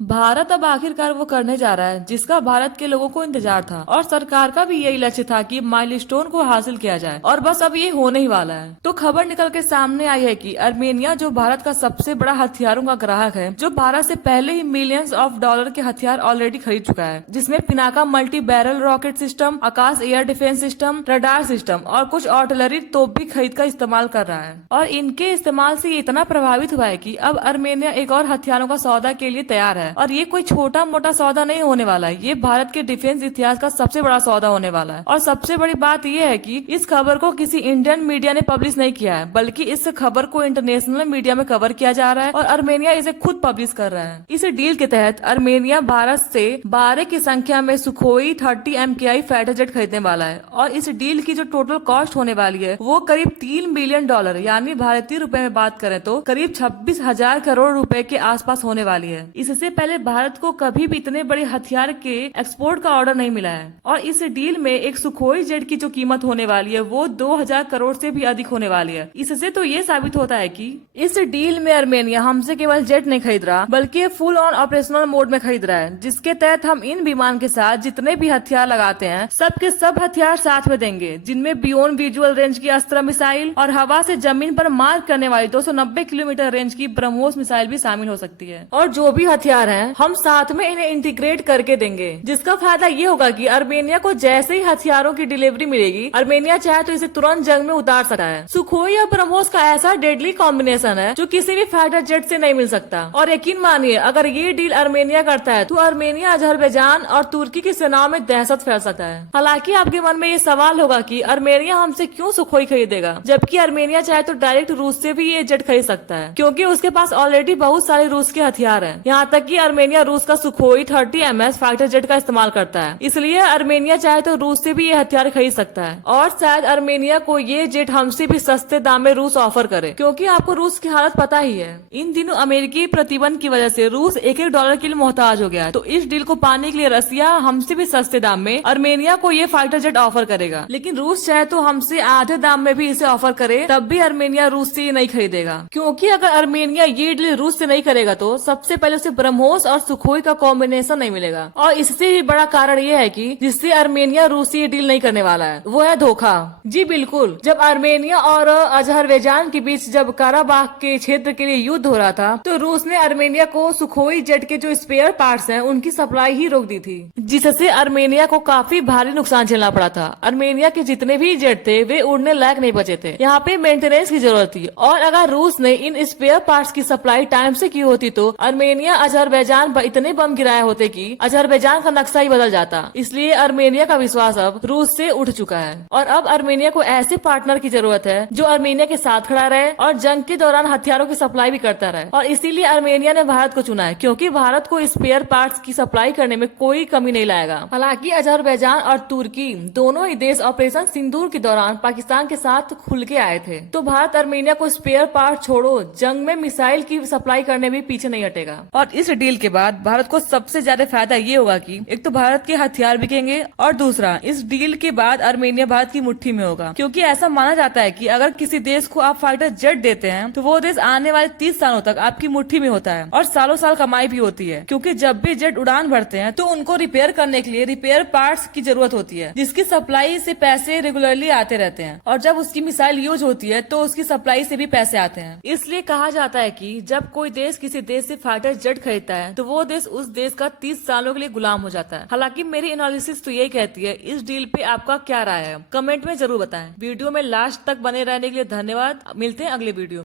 भारत अब आखिरकार वो करने जा रहा है जिसका भारत के लोगों को इंतजार था और सरकार का भी यही लक्ष्य था कि माइलस्टोन को हासिल किया जाए और बस अब ये होने ही वाला है। तो खबर निकल के सामने आई है कि अर्मेनिया जो भारत का सबसे बड़ा हथियारों का ग्राहक है, जो भारत से पहले ही मिलियंस ऑफ डॉलर के हथियार ऑलरेडी खरीद चुका है, जिसमें Pinaka multi barrel rocket system, Akash air defence system, radar system और कुछ आर्टिलरी तोप भी खरीद कर इस्तेमाल कर रहा है। और इनके इस्तेमाल से ये इतना प्रभावित हुआ है कि अब अर्मेनिया एक और हथियारों का सौदा के लिए तैयार है। और ये कोई छोटा मोटा सौदा नहीं होने वाला है, ये भारत के डिफेंस इतिहास का सबसे बड़ा सौदा होने वाला है। और सबसे बड़ी बात ये है कि इस खबर को किसी इंडियन मीडिया ने पब्लिश नहीं किया है, बल्कि इस खबर को इंटरनेशनल मीडिया में कवर किया जा रहा है और अर्मेनिया इसे खुद पब्लिश कर रहा है। इस डील के तहत अर्मेनिया भारत से 12 की संख्या में सुखोई 30 MKI फाइटर जेट खरीदने वाला है। और इस डील की जो टोटल कॉस्ट होने वाली है वो करीब $3 बिलियन, यानी भारतीय रुपए में बात करें तो करीब 26,000 करोड़ रुपए के आसपास होने वाली है। इससे पहले भारत को कभी भी इतने बड़े हथियार के एक्सपोर्ट का ऑर्डर नहीं मिला है। और इस डील में एक सुखोई जेट की जो कीमत होने वाली है वो 2,000 करोड़ से भी अधिक होने वाली है। इससे तो ये साबित होता है कि इस डील में अर्मेनिया हमसे केवल जेट नहीं खरीद रहा, बल्कि फुल ऑन ऑपरेशनल मोड में खरीद रहा है, जिसके तहत हम इन विमान के साथ जितने भी हथियार लगाते हैं सब के सब हथियार साथ में देंगे, जिनमें बियॉन्ड विजुअल रेंज की अस्त्र मिसाइल और हवा से जमीन पर मार करने वाली 290 किलोमीटर रेंज की ब्रह्मोस मिसाइल भी शामिल हो सकती है। और जो भी हथियार हैं हम साथ में इन्हें इंटीग्रेट करके देंगे, जिसका फायदा ये होगा कि अर्मेनिया को जैसे ही हथियारों की डिलीवरी मिलेगी, अर्मेनिया चाहे तो इसे तुरंत जंग में उतार सकता है। सुखोई और ब्रह्मोस का ऐसा डेडली कॉम्बिनेशन है जो किसी भी फाइटर जेट से नहीं मिल सकता। और यकीन मानिए, अगर ये डील अर्मेनिया करता है तो अर्मेनिया, अजरबैजान और तुर्की की सेनाओं में दहशत फैल सकता है। हालांकि आपके मन में ये सवाल होगा कि अर्मेनिया हमसे क्यों सुखोई खरीदेगा, जबकि अर्मेनिया चाहे तो डायरेक्ट रूस से भी ये जेट खरीद सकता है, क्योंकि उसके पास ऑलरेडी बहुत सारे रूस के हथियार हैं। यहाँ तक कि अर्मेनिया रूस का सुखोई 30 MS फाइटर जेट का इस्तेमाल करता है, इसलिए अर्मेनिया चाहे तो रूस से भी ये हथियार खरीद सकता है। और शायद अर्मेनिया को ये जेट हमसे भी सस्ते दाम में रूस ऑफर करे, क्योंकि आपको रूस की हालत पता ही है। इन दिनों अमेरिकी प्रतिबंध की वजह से रूस $1-1 के लिए मोहताज हो गया है। तो इस डील को पाने के लिए रसिया हमसे भी सस्ते दाम में अर्मेनिया को ये फाइटर जेट ऑफर करेगा, लेकिन रूस चाहे तो हमसे आधे दाम में भी इसे ऑफर करे, तब भी अर्मेनिया रूस से नहीं खरीदेगा। क्योंकि अगर अर्मेनिया ये डील रूस से नहीं करेगा तो सबसे पहले उसे ब्रह्मोस और सुखोई का कॉम्बिनेशन नहीं मिलेगा। और इससे भी बड़ा कारण ये है कि जिससे अर्मेनिया रूस से डील नहीं करने वाला है वो है धोखा। जी बिल्कुल, जब अर्मेनिया और अजरबैजान के बीच जब काराबाख के क्षेत्र के लिए युद्ध हो रहा था तो रूस ने अर्मेनिया को सुखोई जेट के जो स्पेयर पार्ट्स हैं उनकी सप्लाई ही रोक दी थी, जिससे अर्मेनिया को काफी भारी नुकसान झेलना पड़ा था। अर्मेनिया के जितने भी जेट थे वे उड़ने लायक नहीं बचे थे, यहाँ पे मेंटेनेंस की जरूरत थी। और अगर रूस ने इन स्पेयर पार्ट्स की सप्लाई टाइम से की होती तो अर्मेनिया अजरबैजान पर इतने बम गिराए होते कि अजरबैजान का नक्शा ही बदल जाता। इसलिए अर्मेनिया का विश्वास अब रूस से उठ चुका है और अब अर्मेनिया को ऐसे पार्टनर की जरूरत है जो अर्मेनिया के साथ खड़ा रहे और जंग के दौरान हथियारों की सप्लाई भी करता रहे। और इसीलिए अर्मेनिया ने भारत को चुना है, क्योंकि भारत को स्पेयर पार्ट्स की सप्लाई करने में कोई कमी नहीं लाएगा। हालांकि अजरबैजान और तुर्की दोनों ही देश ऑपरेशन सिंदूर के दौरान पाकिस्तान के साथ खुल के आए थे, तो भारत अर्मेनिया को स्पेयर पार्ट छोड़ो, जंग में मिसाइल की सप्लाई करने में पीछे नहीं हटेगा। और इस डील के बाद भारत को सबसे ज्यादा फायदा ये होगा कि एक तो भारत के हथियार बिकेंगे और दूसरा इस डील के बाद अर्मेनिया भारत की मुट्ठी में होगा, क्योंकि ऐसा माना जाता है कि अगर किसी देश को आप फाइटर जेट देते हैं तो वो देश आने वाले 30 सालों तक आपकी मुट्ठी में होता है और सालों साल कमाई भी होती है, क्योंकि जब भी जेट उड़ान भरते हैं तो उनको रिपेयर करने के लिए रिपेयर पार्ट्स की जरूरत होती है, जिसकी सप्लाई से पैसे रेगुलरली आते रहते हैं। और जब उसकी मिसाइल यूज होती है तो उसकी सप्लाई से भी पैसे आते हैं। इसलिए कहा जाता है कि जब कोई देश किसी देश से फाइटर जेट खरीदता है तो वो देश उस देश का 30 सालों के लिए गुलाम हो जाता है। हालांकि मेरी एनालिसिस तो यही कहती है। इस डील पे आपका क्या राय है, कमेंट में जरूर बताएं। वीडियो में लास्ट तक बने रहने के लिए धन्यवाद। मिलते हैं अगले वीडियो।